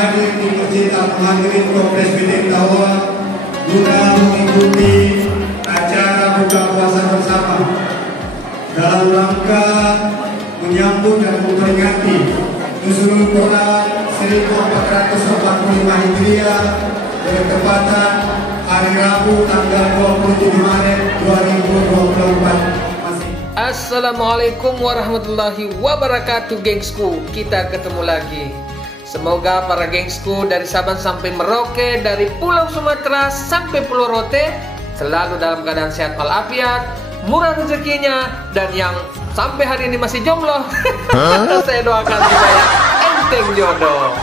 hadir di Masjid Al-Muhajirin Kompleks Bidin Tawa guna mengikuti acara buka puasa bersama dalam rangka menyambut dan memperingati Nuzulul Quran 1445 Hijriah bertepatan hari Rabu tanggal 27 Maret 2024. Assalamualaikum warahmatullahi wabarakatuh, gengsku. Kita ketemu lagi. Semoga para gengsku dari Sabang sampai Merauke, dari Pulau Sumatera sampai Pulau Rote selalu dalam keadaan sehat walafiat, murah rezekinya, dan yang sampai hari ini masih jomblo saya doakan supaya enteng jodoh.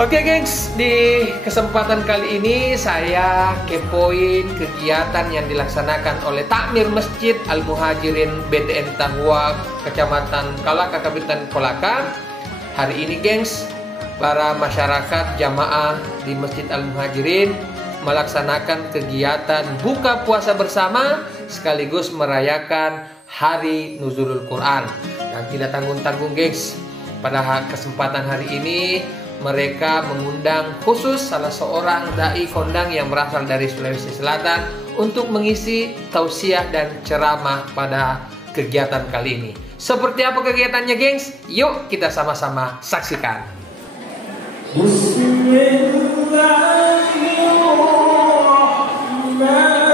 Oke gengs, di kesempatan kali ini saya kepoin kegiatan yang dilaksanakan oleh Takmir Masjid Al-Muhajirin BDN Tahua, Kecamatan Kalaka, Kabupaten Kolaka. Hari ini gengs, para masyarakat jamaah di Masjid Al-Muhajirin melaksanakan kegiatan buka puasa bersama sekaligus merayakan Hari Nuzulul Quran. Dan tidak tanggung-tanggung gengs, pada kesempatan hari ini mereka mengundang khusus salah seorang dai kondang yang berasal dari Sulawesi Selatan untuk mengisi tausiah dan ceramah pada kegiatan kali ini. Seperti apa kegiatannya, gengs? Yuk kita sama-sama saksikan. Bismillahirrahmanirrahim.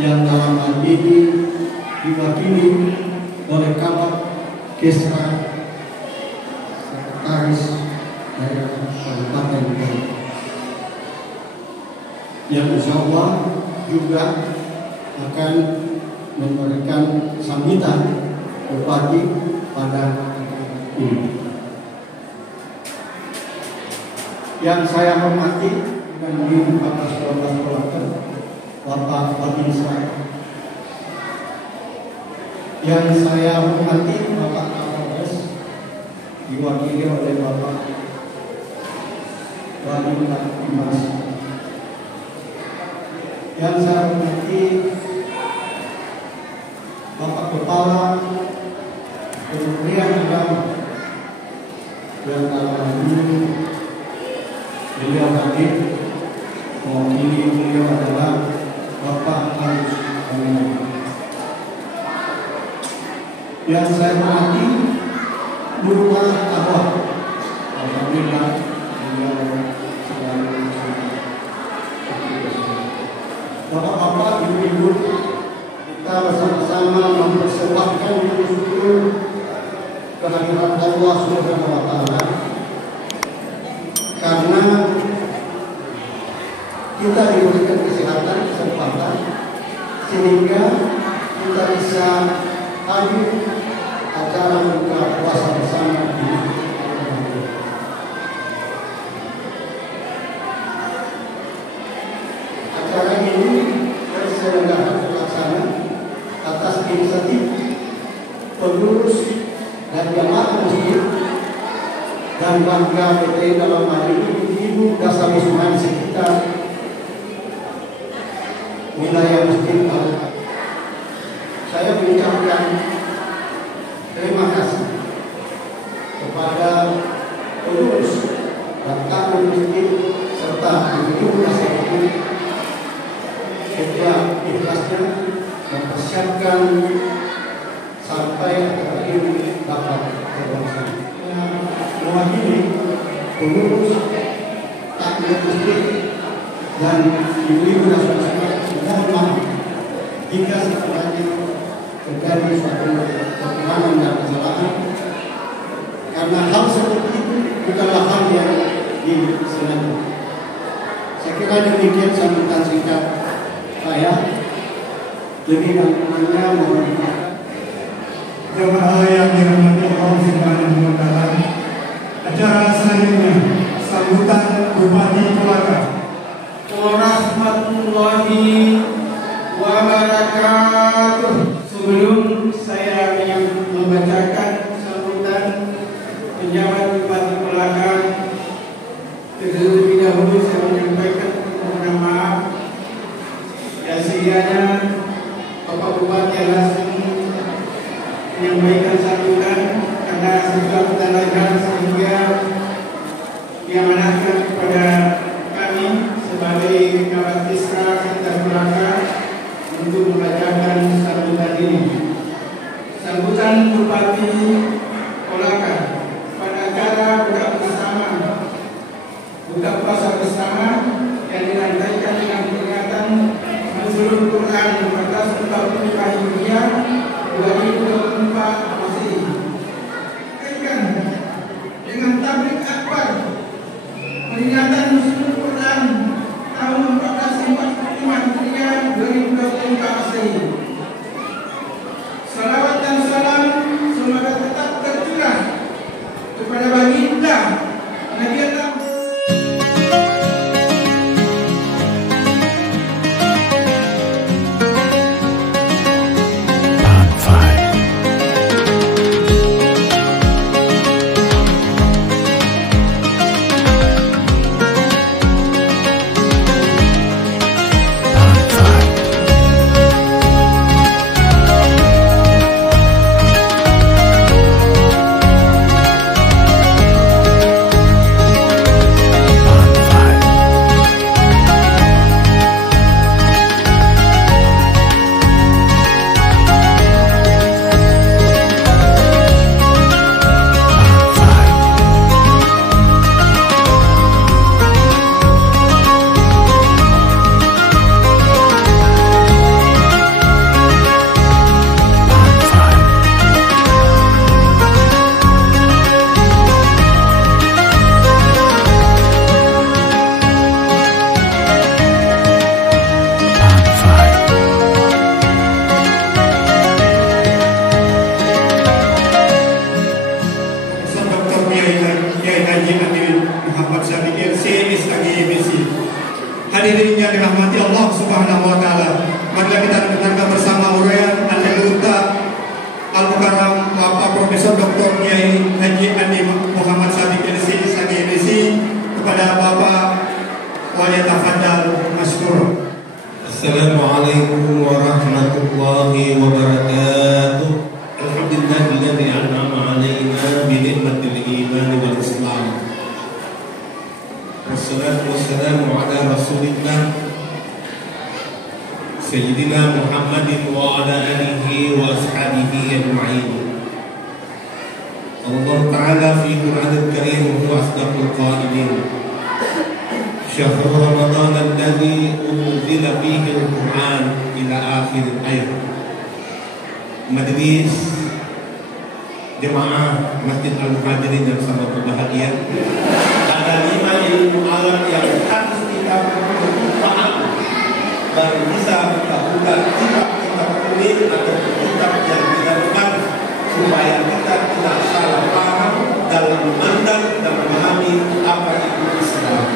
yang dalam hal ini diwakili oleh Kabak Kesra Sekretaris Daerah Kabupaten Bogor, yang insya Allah juga akan memberikan sambutan Bupati Padang ini. Yang saya hormati dan di atas 12 keluarga Bapak Batin saya. Yang saya hormati Bapak Kapolres diwakili oleh Bapak Wali Dimas. Yang saya hormati Bapak Kepala Kementerian Agama yang dalam ini beliau hadir, mewakili beliau adalah Bapak Agus Komando. Yang saya hormati Nurul Abah, alhamdulillah beliau selalu Bapak-bapak, ibu-ibu, kita bersama-sama mempersembahkan syukur kehadiran Allah Subhanahu wa Ta'ala, karena kita diberikan kesehatan, kesempatan, sehingga kita bisa hadir acara buka puasa bersama di acara ini terselenggara terlaksana atas inisiatif pengurus dan jamaah masjid dan bangga PT dalam hal ini Ibu Dasawisman sekitar wilayah Masjid Al-Aqsa. Saya mengucapkan terima kasih kepada pengurus dan takmir masjid serta Ibu Dasawisman setiap ikhlasnya mempersiapkan sampai acara ini dapat terlaksana. Mewakili pengurus takmir masjid dan ibu-ibu Dasawisman, mohon maaf jika sekiranya terjadi suatu kekurangan dan kesalahan, karena hal seperti itu bukanlah hal yang disengaja. Saya kira demikian sambutan singkat saya. Lebih dan kurangnya mohon maaf. Jemaah yang dirahmati Allah Subhanahu wa Ta'ala, acara selanjutnya sambutan Bupati Kolaka. Warahmatullahi wabarakatuh. Sebelum saya membacakan sambutan penjabat Bupati Kolaka, terlebih dahulu saya menyampaikan permohonan maaf yang sekiranya Bapak Bupati langsung menyampaikan sambutan karena sebab kelalaian sehingga diamanahkan kepada kami sebagai kawan Isra Kota Kolaka untuk membacakan sambutan ini. Sambutan Bupati Kolaka pada acara buka puasa bersama yang dirangkaikan dengan peringatan Nuzulul Quran 1445 Hijriah 2024 Masehi. Kaitkan dengan tabligh akbar peringatan Nuzulul Quran tahun 1445 Hijriah 2024 Masehi. Salawat dan salam semoga tetap tercurah kepada baginda Nabi Allah Bapak Profesor Dr. Kiai Haji Andi Muhammad Sadiq LC, kepada Bapak Wali Tafadhal Masykur. Assalamualaikum warahmatullahi wabarakatuh. Alhamdulillahilladzi an'ama 'alaina bi ni'matil iman wal islam. Wassalatu wassalamu ala Rasulillah Sayyidina Muhammadin wa ala alihi wa ashabihi ajma'in. Allah Ta'ala fi Qur'anil Karim huwa asdaqul qailin. Syahr Ramadan alladzi unzila fihi al-Qur'an ila akhir ayat. Majelis jemaah Masjid Al-Muhajirin yang sangat berbahagia. Ada 5 ilmu alam yang harus kita pahami baru bisa kita buka kitab-kitab kuning atau kitab yang tidak benar, supaya kita tidak salah paham dalam memandang dan memahami apa itu Islam.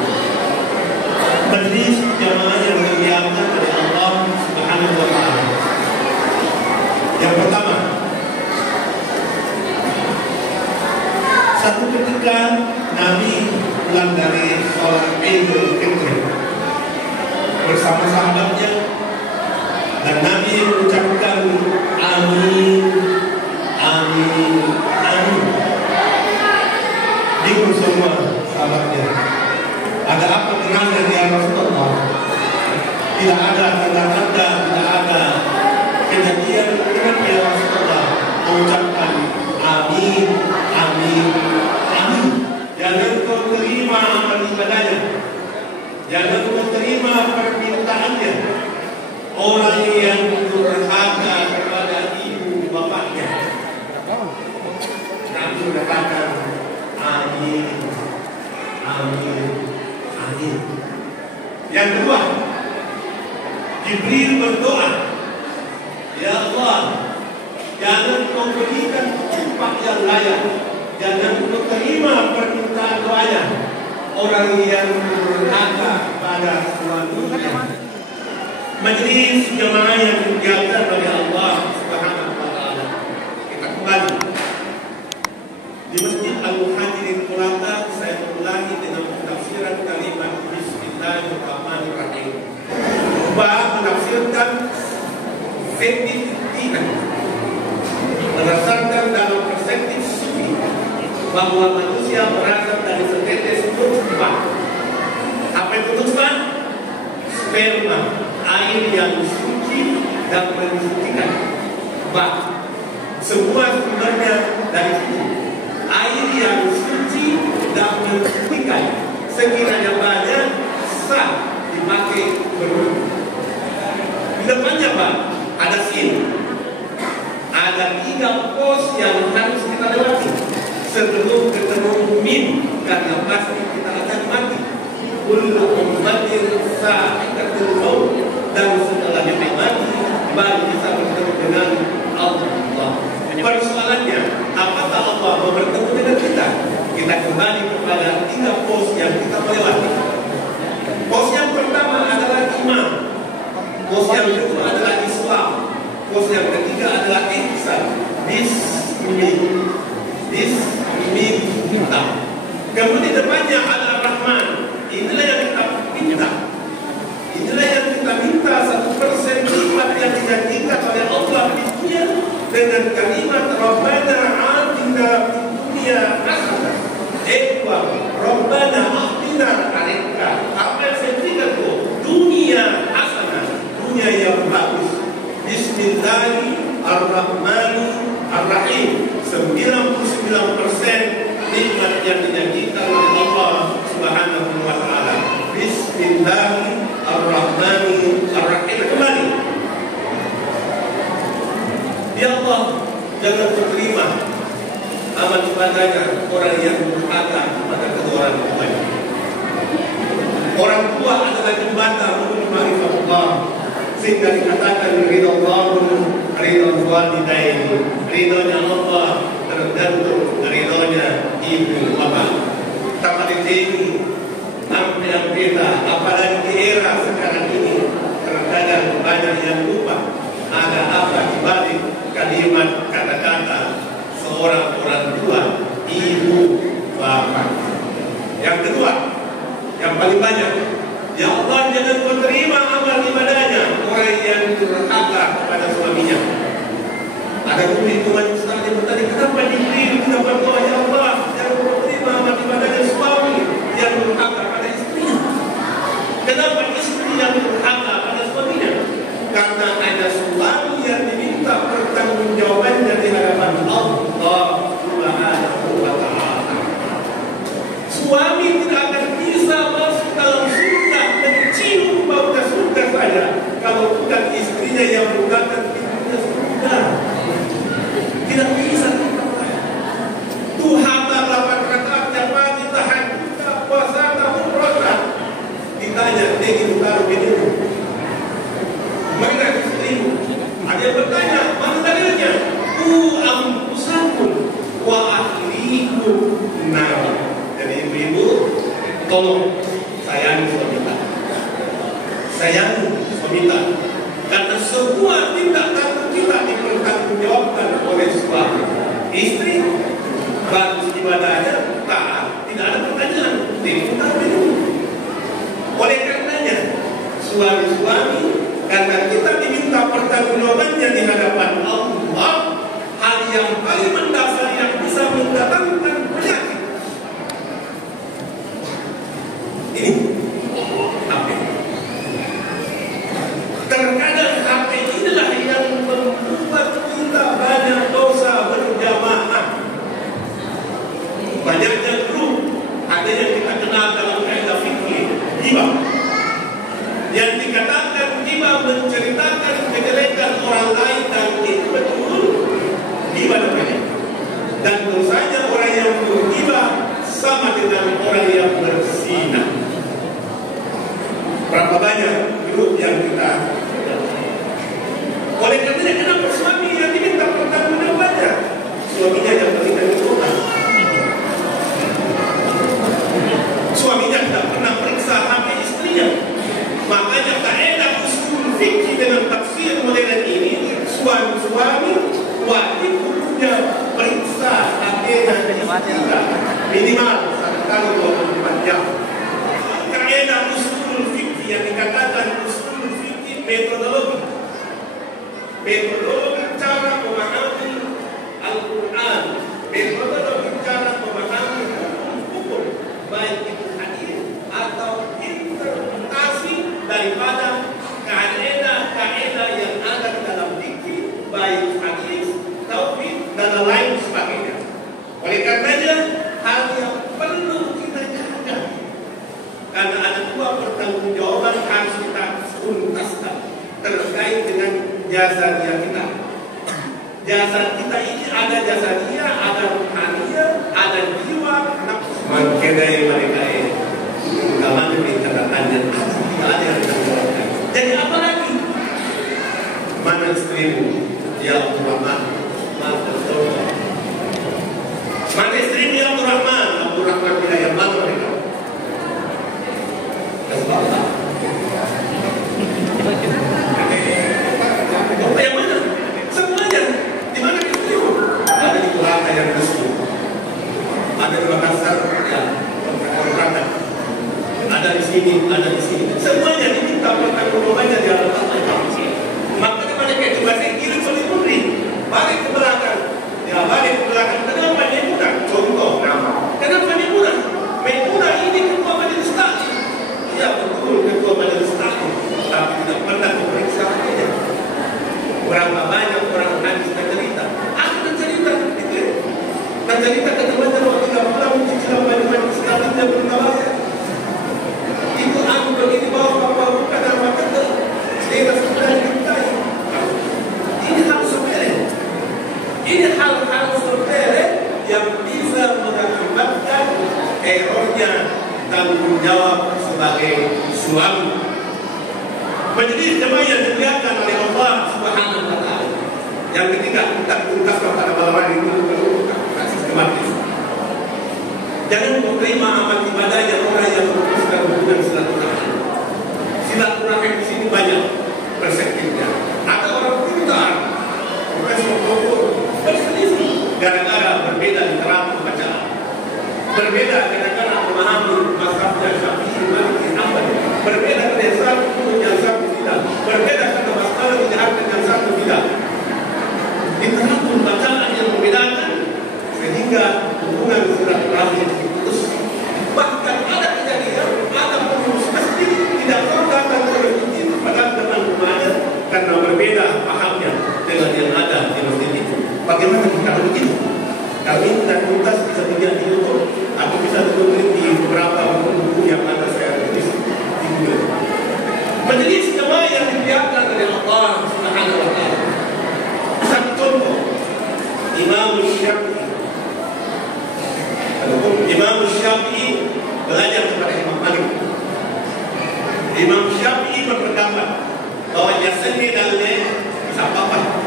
Majelis jamaah yang dimuliakan oleh Allah Subhanahu wa Ta'ala. Yang pertama, satu ketika Nabi pulang dari sholat Idul Fitri bersama sahabatnya, dan Nabi mengucapkan amin, amin, amin. Bingung semua sahabatnya. Ada apa dengannya ya Rasulullah? Tidak ada tanda-tanda, tidak ada kejadian. Kenapa ya Rasulullah mengucapkan amin, amin, amin? Jangan kau terima amal ibadahnya, jangan kau terima permintaannya. Orang yang durhaka kepada ibu bapaknya, Nabi mengatakan amin, amin, amin. Yang kedua, Jibril berdoa, ya Allah, jangan kau berikan tempat yang layak, jangan kau terima permintaan doanya orang yang durhaka pada suaminya. Majelis jemaah yang dimuliakan oleh Allah Subhanahu wa Ta'ala, kita kembali di Masjid Al-Muhajirin Kulata. Saya mengulangi dengan penafsiran kalimat Bismillahirrahmanirrahim. Menafsirkan fetidinan berdasarkan dalam perspektif sufi bahwa manusia berasal dari setetes nutfah. Apa itu nutfah? Sperma, air yang suci dan mensucikan. Semua sumbernya dari situ. Air yang suci dan mensucikan. Sekiranya banyak, sah dipakai berwudu. Di depannya ada sin. Ada 3 pos yang harus kita lewati sebelum ketemu min, karena pasti kita akan mati. Kullu ummatin sa'iqatul maut, dan setelah kita mati baru bisa bertemu dengan Allah. Persoalannya, apakah Allah mau bertemu dengan kita? Kita kembali kepada 3 pos yang kita melewati. Pos yang pertama adalah iman. Pos yang kedua adalah Islam. Pos yang ketiga adalah ihsan. Bismillah. Kemudian depannya adalah Rahman. Inilah yang kita minta. Inilah yang kita minta 1% nikmat yang dijanjikan oleh Allah di dunia dengan kalimat Rabbana atina fid dunya hasanah. Rabbana atina alaika. Apa yang saya berikan tuh? Dunia hasanah, dunia yang bagus. Bismillahirrahmanirrahim. 99% nikmat yang dijanjikan oleh Allah Subhanahu wa Ta'ala. Bismillahirrahmanirrahim. Kembali, ya Allah, jangan terima amal ibadahnya orang yang durhaka kepada kedua orang tuanya. Orang tua adalah jembatan untuk ma'rifatullah, sehingga dikatakan ridho walidain, ridhonya Allah tergantung ridhonya ibu bapak. Tamadini sampai yang beda, apalagi di era sekarang ini terkadang banyak yang lupa ada apa dibalik kalimat kata-kata orang-orang tua, ibu, bapak. Yang kedua, yang paling banyak, ya Allah jangan menerima amal ibadahnya orang yang durhaka kepada suaminya. Ada guru Ustaz yang bertanya, kenapa Jibril tidak berdoa, ya Allah jangan menerima amal ibadahnya suami yang durhaka pada istrinya? Kenapa istri yang durhaka pada suaminya? Karena ada suami yang diminta pertanggungjawabannya di hadapan Allah Subhanahu wa Ta'ala. Suami tidak akan bisa masuk dalam surga, mencium bau surga saja kalau bukan istrinya yang bukakan pintunya surga. Tidak bisa. Tuhan 8 rakaat tiap pagi, tahajud, puasa, umrah. Ditanya, dia itu taruh ini. Mana istrimu? Ada yang bertanya, mana dalilnya? Ampusakum wa ahlikum nar. Jadi ibu-ibu, tolong sayangi suami kita. Sayangi suami kita. Karena semua tindak tanduk kita dipertanggungjawabkan oleh suami. Istri bagus ibadahnya, taat, tidak ada pertanyaan. Oleh karenanya, suami-suami, karena kita diminta pertanggungjawabannya di hadapan Allah, hal yang paling mendasar yang bisa mendatangkan penyakit. Ini HP. Terkadang HP inilah yang membuat kita banyak dosa berjamaah. Banyaknya grup, ada yang kita kenal dalam kaidah fikih, ghibah. Yang dikatakan ghibah menceritakan kejelekan orang lain, dan itu betul ghibah namanya. Dan dosanya orang yang berghibah sama dengan orang yang berzina. Berapa banyak grup yang kita. Oleh karenanya, kenapa suami yang diminta pertanggungjawabannya? Suaminya yang berikan hukuman. Suaminya tidak pernah periksa HP istrinya. Makanya kaidah usul fikih dengan tafsir modern ini, suami-suami wajib punya periksa HP-nya istrinya minimal 1 kali 24 jam. Kaidah usul fikih yang dikatakan usul fikih metodologi cara memahami Al-Quran, metodologi cara memahami hukum, baik itu hadis atau interpretasi daripada kaidah-kaidah yang ada di dalam fikih, baik hadis, tauhid dan lain sebagainya. Oleh karenanya, hal yang perlu kita jaga, karena ada 2 pertanggungjawaban harus kita tuntaskan terkait dengan jasadiah kita. Jasad kita ini ada jasadiah, ada ruhaniah, ada jiwa, nafsu. Mengkedai mereka ini, kemana dikatakannya tidak ada yang terjadi. Jadi apa lagi? Mana istrimu? Ya Abdurrahman, mana istrimu ya Abdurrahman? Abdurrahman bila yang mana mereka? Kasbah. Yang mana? Semuanya. Di mana istrimu? Ada di Kelapa yang besar. Ada di Makassar, ya, kontrakan. Ada di sini, ada di sini. Semuanya diminta pertanggungjawabannya di hadapan Allah. Maka mereka itu masih kiri soliduri, balik ke belakang. Ya, balik ke belakang. Kenapa Maimunah? Contoh nama. Kenapa Maimunah? Maimunah ini ketua majelis taklim. Ya betul, ketua majelis taklim. Tapi tidak pernah memeriksa hatinya. Berapa banyak orang hadis dan cerita? Aku cerita, gitu. Dan cerita ketemuan waktu 3 bulan mencicilah banyak-banyak sekali dia bertawanya. Itu aku begini bawa bukan apa kata. Dia sudah dimintai. Ini hal sepele. Ini hal-hal sepele yang bisa mengakibatkan errornya tanggung jawab sebagai suami. Menjadi jemaah yang dimuliakan oleh Allah Subhanahu wa Ta'ala. Yang ketiga, kita tuntaskan pada malam hari ini sistematis. Jangan menerima amal ibadahnya orang yang memutuskan hubungan silaturahmi. Silaturahmi di sini banyak perspektifnya. Ada orang pintar, profesor berselisih gara gara-gara berbeda di teratur bacaan, berbeda gara-gara memahami mazhabnya Syafi'i, Maliki, Hambali, berbeda karena yang satu yang satu tidak, berbeda karena masalah dijaharkan yang satu tidak. Di teratur bacaan yang membedakan sehingga hubungan silaturahmi diputus. Bahkan ada kejadian ada pengurus masjid tidak pernah datang ke masjid padahal dengan rumahnya karena berbeda pahamnya dengan yang ada di masjid itu. Bagaimana kalau begitu? Kami tidak tuntas bisa dilihat di YouTube atau bisa ditulis di beberapa buku yang ada saya tulis di Google. Majelis jemaah yang dimuliakan oleh Allah Subhanahu wa taala. Satu contoh, Imam Syafi'i. Imam Syafi'i belajar kepada Imam Malik. Imam Syafi'i berpendapat bahwa jasanya dalilnya bisa apa-apa.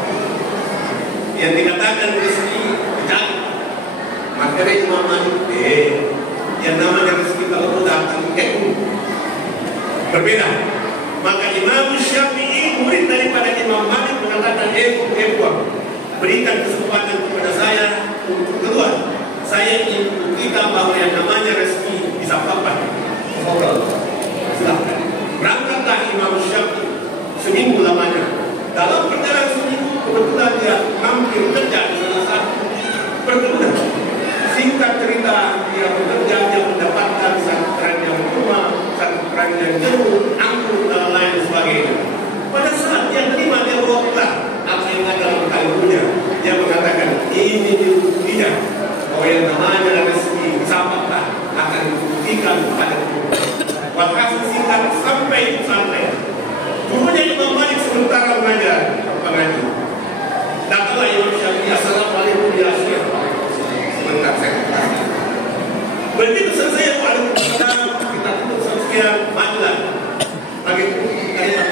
Yang dikatakan rezeki berjalan. Makanya Imam Malik, yang namanya rezeki kalau datang berbeda. Maka Imam Syafi'i murid daripada Imam Malik mengatakan, berikan kesempatan kepada saya untuk keluar. Saya ingin membuktikan bahwa yang namanya rezeki bisa apa-apa. Silahkan. Berangkatlah Imam Syafi'i seminggu lamanya. Dalam perjalanan seminggu kebetulan dia hampir kerja di salah satu perkebunan. Singkat cerita, dia bekerja, dia mendapatkan satu keranjang rumah, satu keranjang jeruk, anggur, dan lain sebagainya. Pada saat dia terima, dia bawa pulang apa yang ada dalam kalungnya. Dia mengatakan, ini buktinya bahwa yang namanya rezeki apa akan dibuktikan kepada guru. Walhasil singkat sampai gurunya Imam Malik sementara mengajar pengaji. Datanglah Imam Syafi'i, assalamualaikum ya Syekh. Sebentar saya katakan. Begitu selesai waalaikumsalam, kita tutup sekian majulah. Bagi kalian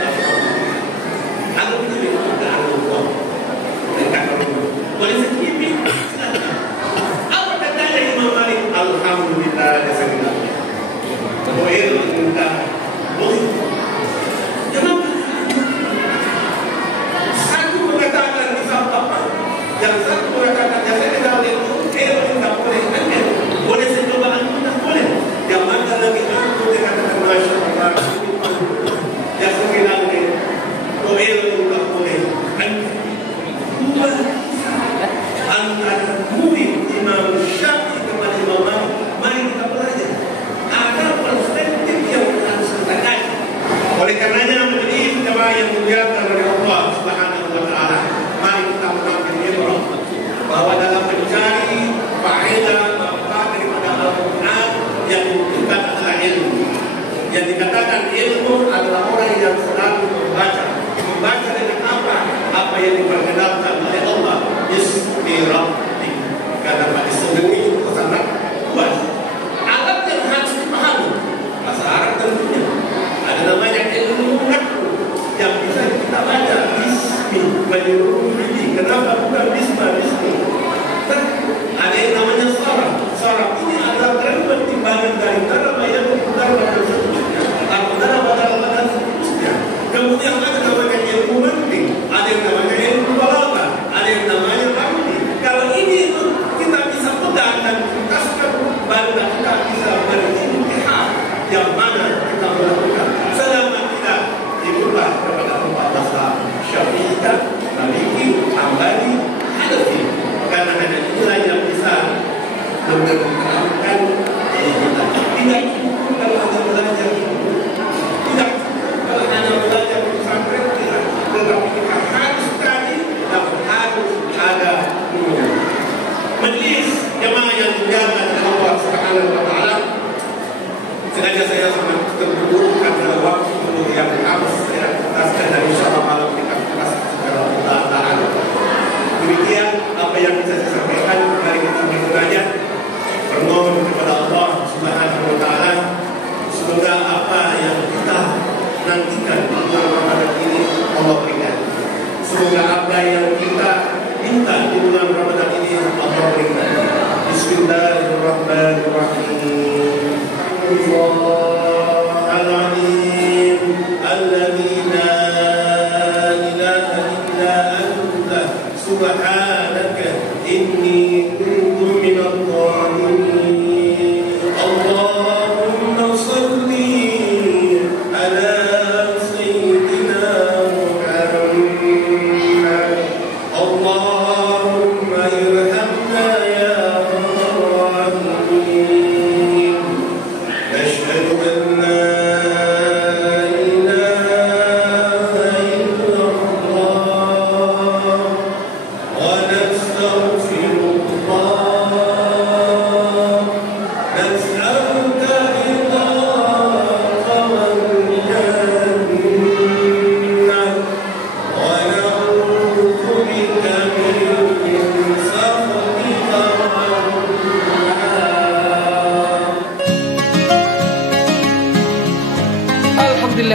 aku itu tidak ada uang. Mereka boleh sekipin. Apa katanya Imam Malik? Alhamdulillah dasarnya. Boil minta boleh. Kenapa? Satu mengatakan bisa apa? Yang satu mengatakan jasa tidak boleh. Tidak boleh. Boleh secoba tidak boleh. Yang mana lagi aku dikatakan Masya Allah. Jasa tidak boleh. Boil tidak boleh. Dua antara murid Imam Syafi'i kepada Imam Malik. Mari kita belajar. Ada perspektif yang harus kita kaji. Oleh karenanya menjadi jemaah yang dimuliakan oleh Allah Subhanahu wa taala. Mari kita mengambil ibrah bahwa dalam mencari faedah manfaat daripada Al-Qur'an yang dibutuhkan adalah ilmu. Yang dikatakan ilmu adalah orang yang selalu membaca. Membaca dengan apa? Apa yang diperkenalkan oleh Allah. Bismillahirrahmanirrahim. Karena pada sebenarnya itu sangat luas. Alat yang harus dipahami bahasa Arab tentunya. Ada namanya ilmu nahwu yang bisa kita baca bismi menyeluruh ini. Kenapa bukan bisma? Ada yang namanya saraf. Saraf ini adalah terlibat timbangan dari darah yang berputar pada seterusnya. Darah seterusnya. Kemudian ada namanya ilmu mantik. Ada yang namanya ilmu balaghah. Ada yang namanya hamdi. Kalau ini kita bisa pegang dan tuntaskan, barulah kita bisa berijtihad yang mana kita melakukan. Selama tidak dibuat kepada tempat mazhab Syafi'i, Maliki, Hambali, Hanafi. Karena hanya inilah yang bisa menerangkan kita. Tidak cukup kalau hanya belajar ilmu. Tidak cukup kalau hanya belajar pesantren. Tetapi kita harus tadi dan harus ada ilmu. Majelis jemaah yang dimuliakan oleh Allah Subhanahu wa taala. Sengaja saya sangat terburu karena waktu yang harus saya tuntaskan dan insyaallah malam kita tuntaskan secara utuh. Demikian apa yang bisa saya sampaikan. Mari kita belajar bermohon kepada Allah Subhanahu wa taala semoga apa yang kita nantikan di bulan Ramadan ini Allah berikan. Semoga apa yang kita minta di bulan Ramadan ini Allah berikan. Bismillahirrahmanirrahim. Al-Alim Alladzi la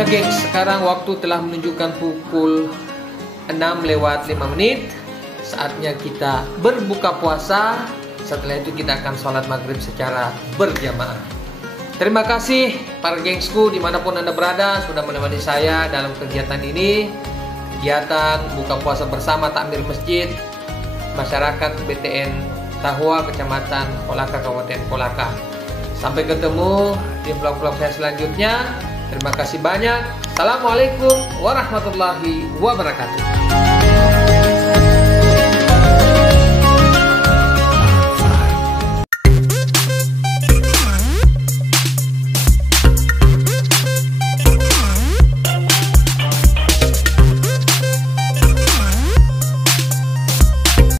Ya gengs, sekarang waktu telah menunjukkan pukul 6:05. Saatnya kita berbuka puasa. Setelah itu kita akan sholat maghrib secara berjamaah. Terima kasih para gengsku dimanapun Anda berada sudah menemani saya dalam kegiatan ini. Kegiatan buka puasa bersama takmir masjid masyarakat BTN Tahua, Kecamatan Kolaka, Kabupaten Kolaka. Sampai ketemu di vlog-vlog saya selanjutnya. Terima kasih banyak. Assalamualaikum warahmatullahi wabarakatuh.